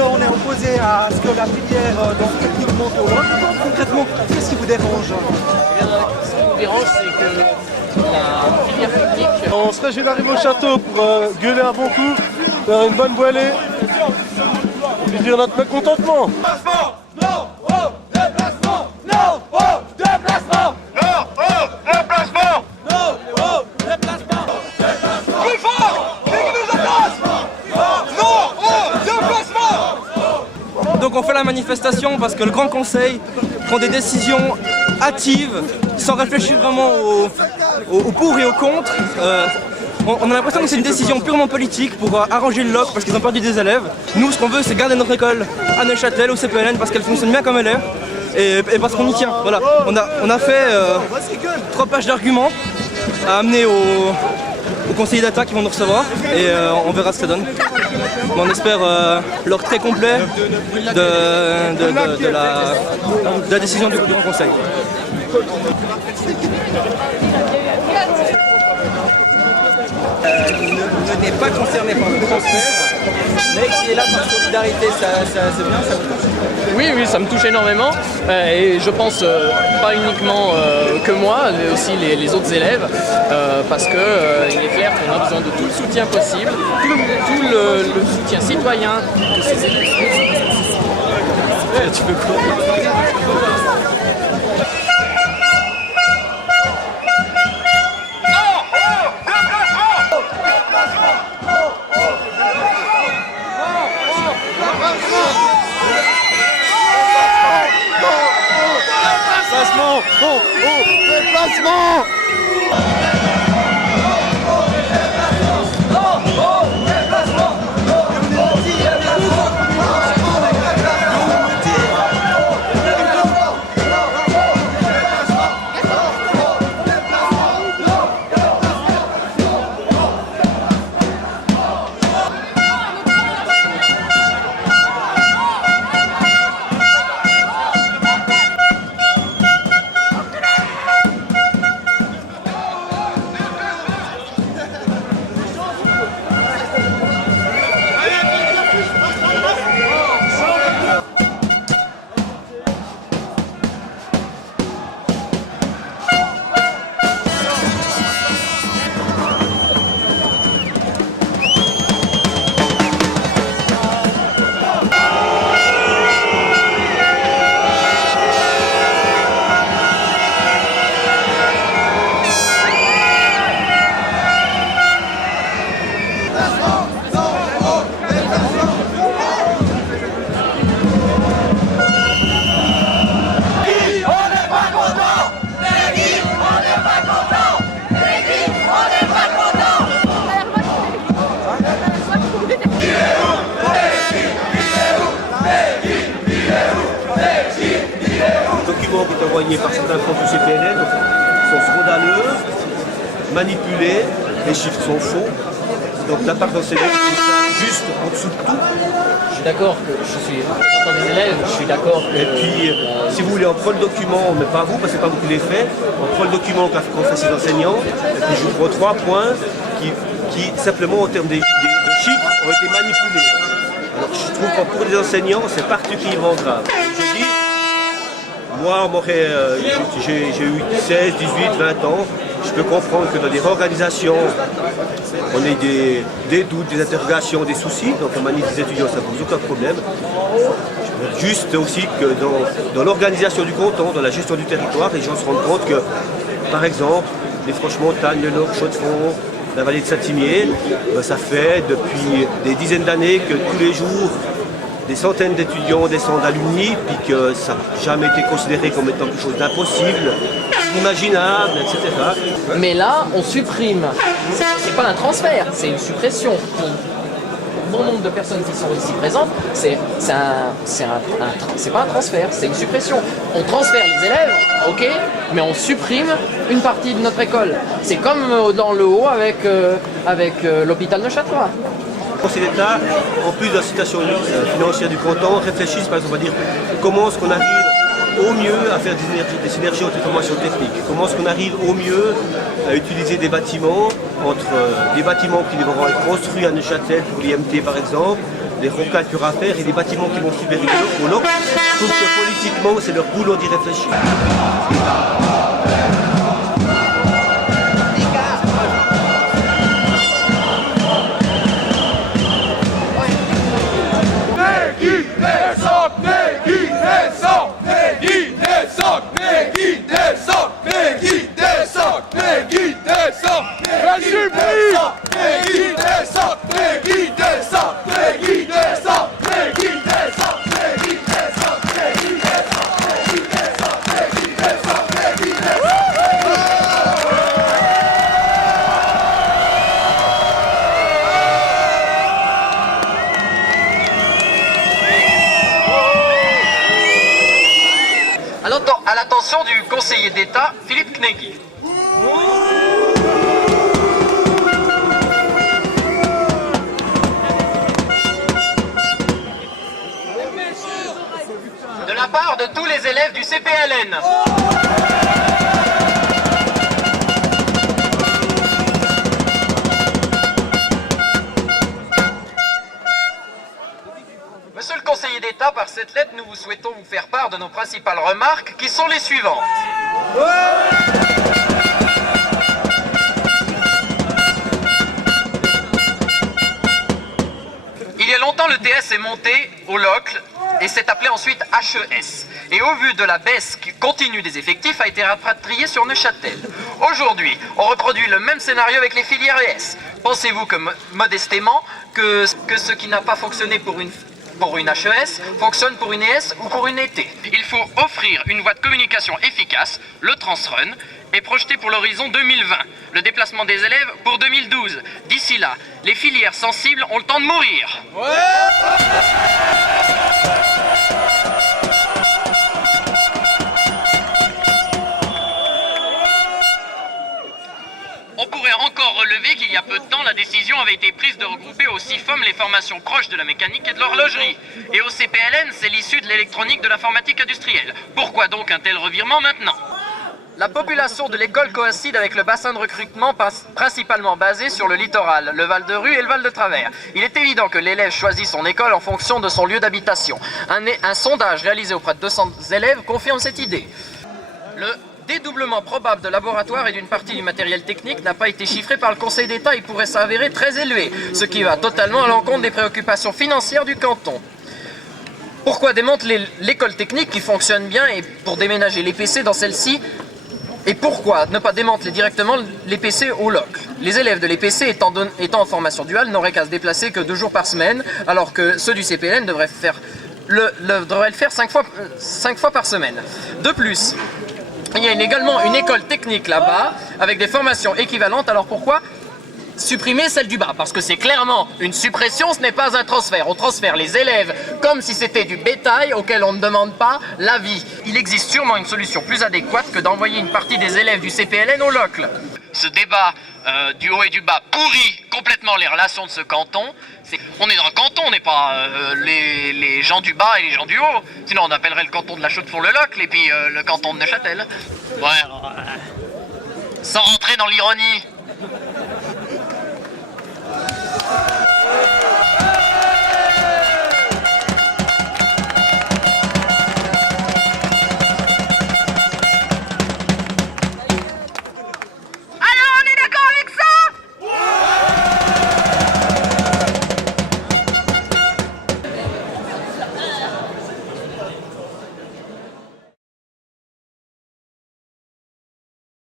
qu'on est opposé à ce que la filière donc, technique monte au lot. Concrètement, qu'est-ce qui vous dérange? Ce qui nous dérange, c'est que la filière technique... On serait, j'arrive au château pour gueuler un bon coup, faire une bonne boilée, et puis dire notre mécontentement. Donc on fait la manifestation parce que le Grand Conseil prend des décisions hâtives, sans réfléchir vraiment au pour et au contre. On a l'impression que c'est une décision purement politique pour arranger le loc parce qu'ils ont perdu des élèves. Nous, ce qu'on veut, c'est garder notre école à Neuchâtel, au CPLN, parce qu'elle fonctionne bien comme elle est et parce qu'on y tient. Voilà. On a fait 3 pages d'arguments à amener aux conseillers d'État qui vont nous recevoir et on verra ce que ça donne. Mais on espère l'ordre très complet de la décision du Grand Conseil. Ne n'est pas concerné par le transfert, mais qui est là par solidarité, c'est bien, ça vous touche? Oui, ça me touche énormément et je pense pas uniquement que moi, mais aussi les autres élèves, parce que il est clair qu'on a besoin de tout le soutien possible, tout le soutien citoyen que ces élèves. Tu peux quoi? Déplacement! Envoyés par certains profs du CPLN sont scandaleux, manipulés, les chiffres sont faux. Donc la part d'enseignants est juste en dessous de tout. Je suis d'accord que je suis représentant des élèves, je suis d'accord que... Et puis, si vous voulez, on prend le document, mais pas vous, parce que c'est pas vous qui l'avez fait, on prend le document qu'ont fait ces enseignants, et puis je vous prends 3 points qui simplement, en termes de chiffres, ont été manipulés. Alors je trouve que pour les enseignants, c'est particulièrement grave. Je dis, moi, j'ai eu 16, 18, 20 ans. Je peux comprendre que dans des organisations, on ait des doutes, des interrogations, des soucis. Donc, on manifeste des étudiants, ça ne pose aucun problème. Je veux juste aussi que dans l'organisation du canton, dans la gestion du territoire, les gens se rendent compte que, par exemple, les Franches-Montagnes, le Nord, Chaux-de-Fonds, la vallée de Saint-Imier, ça fait depuis des dizaines d'années que tous les jours, des centaines d'étudiants descendent à l'Uni, puis que ça n'a jamais été considéré comme étant quelque chose d'impossible, inimaginable, etc. Mais là, on supprime. C'est pas un transfert, c'est une suppression. Pour bon nombre de personnes qui sont ici présentes, c'est pas un transfert, c'est une suppression. On transfère les élèves, ok, mais on supprime une partie de notre école. C'est comme dans le haut avec l'hôpital Neuchâtelois. Le Conseil d'État, en plus de la situation financière du canton, réfléchissent par exemple à dire comment est-ce qu'on arrive au mieux à faire des synergies entre les formations techniques, comment est-ce qu'on arrive au mieux à utiliser des bâtiments, entre des bâtiments qui devront être construits à Neuchâtel pour l'IMT par exemple, des rocades qu'il y aura à faire et des bâtiments qui vont subir au LOC. Je trouve que politiquement, c'est leur boulot d'y réfléchir. À l'attention du conseiller d'État, Philippe Knegui. De la part de tous les élèves du CPLN. Monsieur le conseiller d'État, par cette lettre, nous vous souhaitons vous faire part de nos principales remarques, qui sont les suivantes. Il y a longtemps, le TS est monté au LOCL et s'est appelé ensuite HES. Et au vu de la baisse continue des effectifs, a été rapatrié sur Neuchâtel. Aujourd'hui, on reproduit le même scénario avec les filières ES. Pensez-vous que, modestement, que ce qui n'a pas fonctionné pour une HES fonctionne pour une ES ou pour une ET. Il faut offrir une voie de communication efficace, le Transrun, est projeté pour l'horizon 2020. Le déplacement des élèves pour 2012. D'ici là, les filières sensibles ont le temps de mourir. On pourrait encore relever qu'il y a peu de temps, la décision avait été prise de regrouper au CIFOM les formations proches de la mécanique et de l'horlogerie. Et au CPLN, c'est l'issue de l'électronique de l'informatique industrielle. Pourquoi donc un tel revirement maintenant ? La population de l'école coïncide avec le bassin de recrutement principalement basé sur le littoral, le Val de Rue et le Val de Travers. Il est évident que l'élève choisit son école en fonction de son lieu d'habitation. Un sondage réalisé auprès de 200 élèves confirme cette idée. Le dédoublement probable de laboratoire et d'une partie du matériel technique n'a pas été chiffré par le Conseil d'État et pourrait s'avérer très élevé, ce qui va totalement à l'encontre des préoccupations financières du canton. Pourquoi démanteler l'école technique qui fonctionne bien et pour déménager les PC dans celle-ci? Et pourquoi ne pas démanteler directement les PC au LOC? Les élèves de l'EPC étant en formation duale n'auraient qu'à se déplacer que 2 jours par semaine, alors que ceux du CPLN devraient le faire 5 fois par semaine. De plus, il y a également une école technique là-bas, avec des formations équivalentes, alors pourquoi supprimer celle du bas? Parce que c'est clairement une suppression, ce n'est pas un transfert. On transfère les élèves comme si c'était du bétail auquel on ne demande pas l'avis. Il existe sûrement une solution plus adéquate que d'envoyer une partie des élèves du CPLN au LOCL. Ce débat du haut et du bas pourrit complètement les relations de ce canton. On est dans un canton, on n'est pas les gens du bas et les gens du haut. Sinon on appellerait le canton de la Chaux-de-Fonds le LOCL et puis le canton de Neuchâtel. Ouais, sans rentrer dans l'ironie.